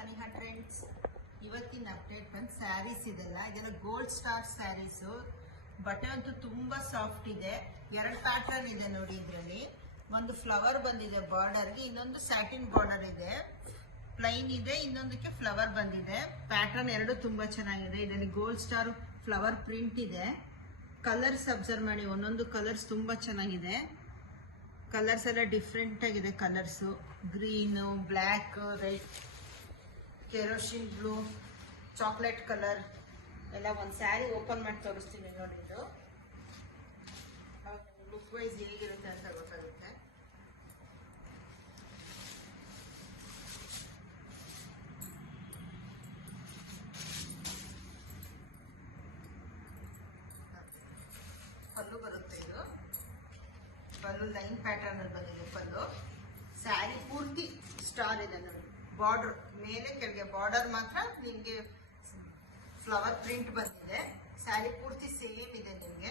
Saniha trends. ಇವತ್ತಿನ update ಬಂದು ಸ್ಯಾರೀಸ್ ಇದೆಲ್ಲ ಇದೆಲ್ಲ ಗೋಲ್ಡ್ ಸ್ಟಾರ್ ಸ್ಯಾರೀಸು. ಬಟ್ಟೆ ಅಂತೂ ತುಂಬಾ ಸಾಫ್ಟ್ ಇದೆ. 2 ಪ್ಯಾಟರ್ನ್ ಇದೆ ನೋಡಿ. ಇದರಲ್ಲಿ ಒಂದು ಫ್ಲವರ್ ಬಂದಿದೆ ಬಾರ್ಡರ್ಗೆ, ಇನ್ನೊಂದು ಸ್ಯಾಟಿನ್ ಬಾರ್ಡರ್ ಇದೆ, ಪ್ಲೈನ್ ಇದೆ, ಇನ್ನೊಂದಕ್ಕೆ ಫ್ಲವರ್ ಬಂದಿದೆ. ಪ್ಯಾಟರ್ನ್ ಎರಡು ತುಂಬಾ ಚೆನ್ನಾಗಿದೆ. ಇದರಲ್ಲಿ ಗೋಲ್ಡ್ ಸ್ಟಾರ್ ಫ್ಲವರ್ ಪ್ರಿಂಟ್ ಇದೆ. ಕಲರ್ಸ್ ಅಬ್ಸರ್ವ್ ಮಾಡಿ, ಒಂದೊಂದು ಕಲರ್ಸ್ ತುಂಬಾ ಚೆನ್ನಾಗಿದೆ. ಕಲರ್ಸ್ ಎಲ್ಲ ಡಿಫ್ರೆಂಟ್ ಆಗಿದೆ. Colours green, black, red, kerosene blue, chocolate colour ಎಲ್ಲ ಒಂದು ಸ್ಯಾರಿ ಓಪನ್ ಮಾಡಿ ತೋರಿಸ್ತೀನಿ ನೋಡಿ. ಇದು ಲುಕ್ ವೈಸ್ ಹೇಗಿರುತ್ತೆ ಅಂತ ಗೊತ್ತಾಗುತ್ತೆ. ಪಲ್ಲು ಬರುತ್ತೆ. ಇದು ಪಲ್ಲು ಲೈನ್ ಪ್ಯಾಟರ್ನ್ ಅಲ್ಲಿ ಬಂದಿದೆ. ಪಲ್ಲು ಸ್ಯಾರಿ ಪೂರ್ತಿ ಸ್ಟಾರ್ ಇದೆ ನೋಡಿ. ಬಾರ್ಡರ್ ಮೇಲೆ ಕೆಳಗೆ ಬಾರ್ಡರ್ ಮಾತ್ರ ನಿಮಗೆ ಫ್ಲವರ್ ಪ್ರಿಂಟ್ ಬಂದಿದೆ. ಸ್ಯಾರಿ ಪೂರ್ತಿ ಸೇಮ್ ಇದೆ ನಿಮಗೆ.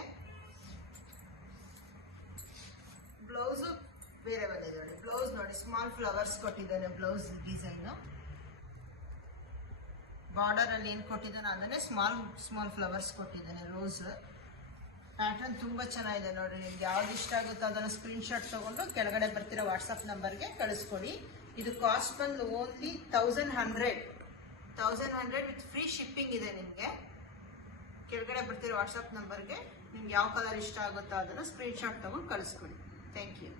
ಬ್ಲೌಸು ಬೇರೆ ಬಂದಿದೆ ನೋಡಿ. ಬ್ಲೌಸ್ ನೋಡಿ, ಸ್ಮಾಲ್ ಫ್ಲವರ್ಸ್ ಕೊಟ್ಟಿದ್ದಾನೆ ಬ್ಲೌಸ್ ಡಿಸೈನು. ಬಾರ್ಡರ್ ಅಲ್ಲಿ ಏನು ಕೊಟ್ಟಿದ್ದಾನೆ ಅದನ್ನೇ ಸ್ಮಾಲ್ ಫ್ಲವರ್ಸ್ ಕೊಟ್ಟಿದ್ದಾನೆ. ರೋಸ್ ಪ್ಯಾಟರ್ನ್ ತುಂಬಾ ಚೆನ್ನಾಗಿದೆ ನೋಡಿ. ನಿಮ್ಗೆ ಯಾವ್ದು ಇಷ್ಟ ಆಗುತ್ತೋ ಅದನ್ನು ಸ್ಕ್ರೀನ್ ಶಾಟ್ ತಗೊಂಡು ಕೆಳಗಡೆ ಬರ್ತಿರೋ ವಾಟ್ಸಪ್ ನಂಬರ್ಗೆ ಕಳಿಸ್ಕೊಡಿ. ಇದು ಕಾಸ್ಟ್ ಬಂದು ಓನ್ಲಿ 1100 ವಿತ್ ಫ್ರೀ ಶಿಪ್ಪಿಂಗ್ ಇದೆ ನಿಮಗೆ. ಕೆಳಗಡೆ ಬರ್ತಿರೋ ವಾಟ್ಸಪ್ ನಂಬರ್ಗೆ ನಿಮ್ಗೆ ಯಾವ ಕಲರ್ ಇಷ್ಟ ಆಗುತ್ತೋ ಅದನ್ನು ಸ್ಕ್ರೀನ್ ಶಾಟ್ ತಗೊಂಡು ಕಳಿಸ್ಕೊಡಿ. Thank you.